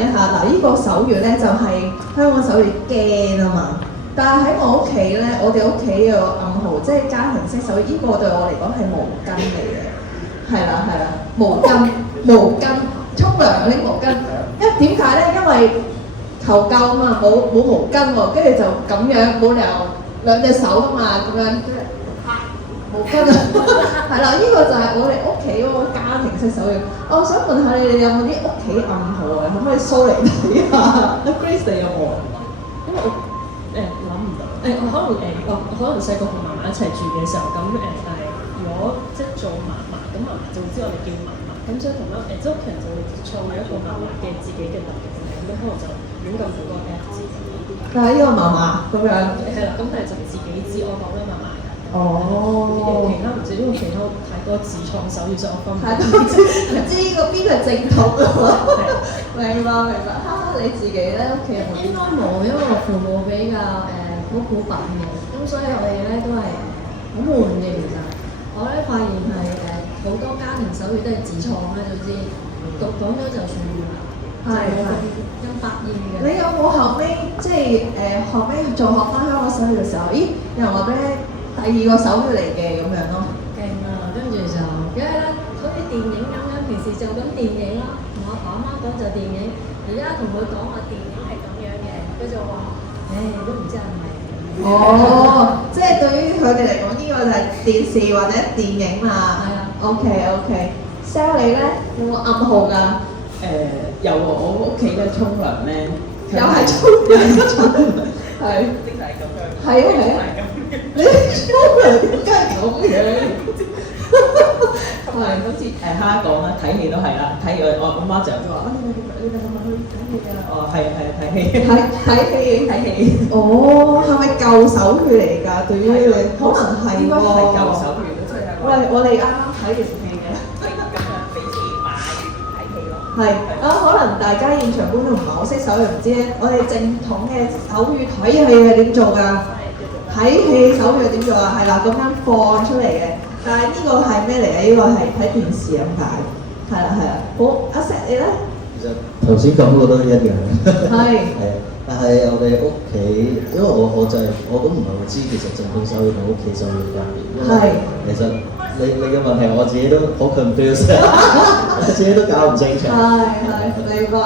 一下，嗱，呢個手語咧就係香港手語驚啊嘛。但係喺我屋企咧，我哋屋企有個暗號，即係家庭式手語，呢個對我嚟講係毛巾嚟嘅。係啦係啦，毛巾，沖涼拎毛巾。因為點解咧？因為求救啊嘛，冇毛巾喎，跟住就咁樣，冇理由兩隻手啊嘛，咁樣毛巾啊，係啦，呢個就係我哋屋企嗰個家庭式手語。我想問下你哋有冇啲屋企暗號啊？可唔可以 show 嚟睇下？Grace 你有冇？因為我諗唔到，可能細個同媽媽一齊住嘅時候，咁但係如果即係做嫲嫲，咁嫲嫲就會知我哋叫嫲嫲，咁所以同埋即係屋企人就會創一個嫲嫲嘅自己嘅特別名，咁可能就亂咁好多 F 字。但係呢個嫲嫲咁樣。係啦，咁但係就自己知我講緊嫲嫲。哦。其他唔知，因為其他太多自創手語，所以我分唔知呢個邊個正統啊？明白。你自己咧屋企有冇？應該冇，因為我父母比較好古板嘅，咁所以我哋咧都係好悶嘅。其實我咧發現係好多家庭手語都係自創咧，總之講咗就算啦，音發現嘅。你有冇後尾即係後尾再學翻香港手語嘅時候，咦有人話俾你第二個手語嚟嘅咁樣咯？勁啊！跟住就梗係啦，好似電影咁樣，平時就咁電影啦，同我爸媽講就電影。而家同佢講話電影係咁樣嘅，佢就話：都唔知係咪。哦，即係對於佢哋嚟講，呢個就係電視或者電影嘛。係啊。OK。Sel 你咧有冇暗號㗎？有喎，我屋企嘅沖涼咧，又係沖涼，係。即係咁樣。係啊。你沖涼點解係咁嘅？係好似蝦講啦，睇戲都係啦，睇我媽就話你哋係咪去睇戲啊？哦，係睇戲。睇戲。哦，係咪舊手語嚟㗎？對於你，可能係喎。應該係舊手語咯，即係我哋啱啱睇完戲嘅。咁樣俾錢買睇戲咯。係啊，可能大家現場觀眾唔係好識手語，唔知咧，我哋正統嘅手語睇戲係點做㗎？睇戲手語係點做啊？係啦，咁樣放出嚟嘅。但係呢個係咩嚟嘅？呢個係睇電視咁解。係啦。好，阿 Seth 你咧？其實頭先講嗰都一樣。係。但係我哋屋企，因為我就係我都唔係好知其實正統手語同屋企手語嘅分別。係。其實你嘅問題我自己都好 confused， 我自己都搞唔清楚。係，明白。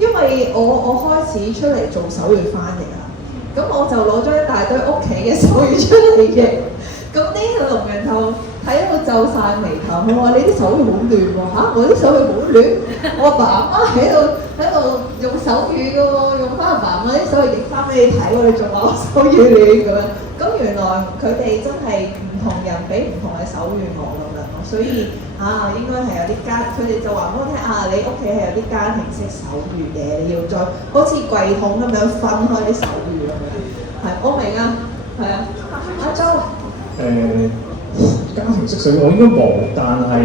因為我開始出嚟做手語翻譯啊，咁我就攞咗一大堆屋企嘅手語出嚟嘅。咁呢個聾人就睇到皺晒眉頭，佢話：你啲手語好亂喎嚇！我啲手語好亂，我阿爸阿媽喺度用手語嘅喎，用翻阿爸阿媽啲手語譯翻俾你睇喎，你仲話我手語亂咁樣？咁原來佢哋真係唔同人俾唔同嘅手語我咁樣，所以應該係有啲佢哋就話俾我聽你屋企係有啲家庭式手語嘅，你要再好似櫃桶咁樣分開啲手語咁樣。係，我明啊，係啊，阿周。家庭式手語我應該冇，但係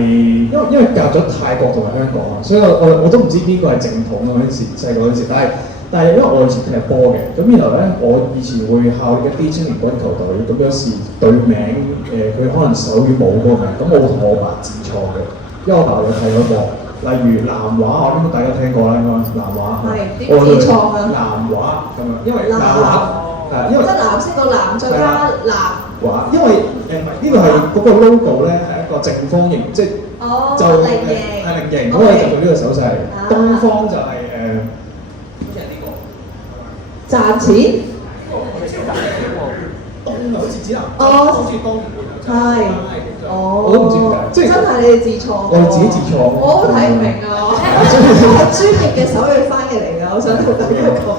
因為隔咗泰國同埋香港啊，所以我都唔知邊個係正統啊。嗰陣時細個嗰陣時，但係因為我以前踢波嘅，咁然後咧我以前會效力一啲青年軍球隊，咁有時隊名佢可能手語冇嗰個名，咁我會同我爸自創嘅，因為我爸有睇嗰個，例如南話，我諗大家聽過啦，應該南話，點自創啊？南話咁樣，因為南話因為即係藍色個藍再加藍。話，因為呢個係嗰個 logo 咧係一個正方形，即係就菱形，係菱形，咁我就做呢個手勢。東方就係好似係呢個賺錢。東好似指南，好似當年係。我都唔知點解，即係真係你哋自創。我哋自己自創。我都睇唔明啊！係專業嘅手語翻譯嚟㗎，我想同大家講。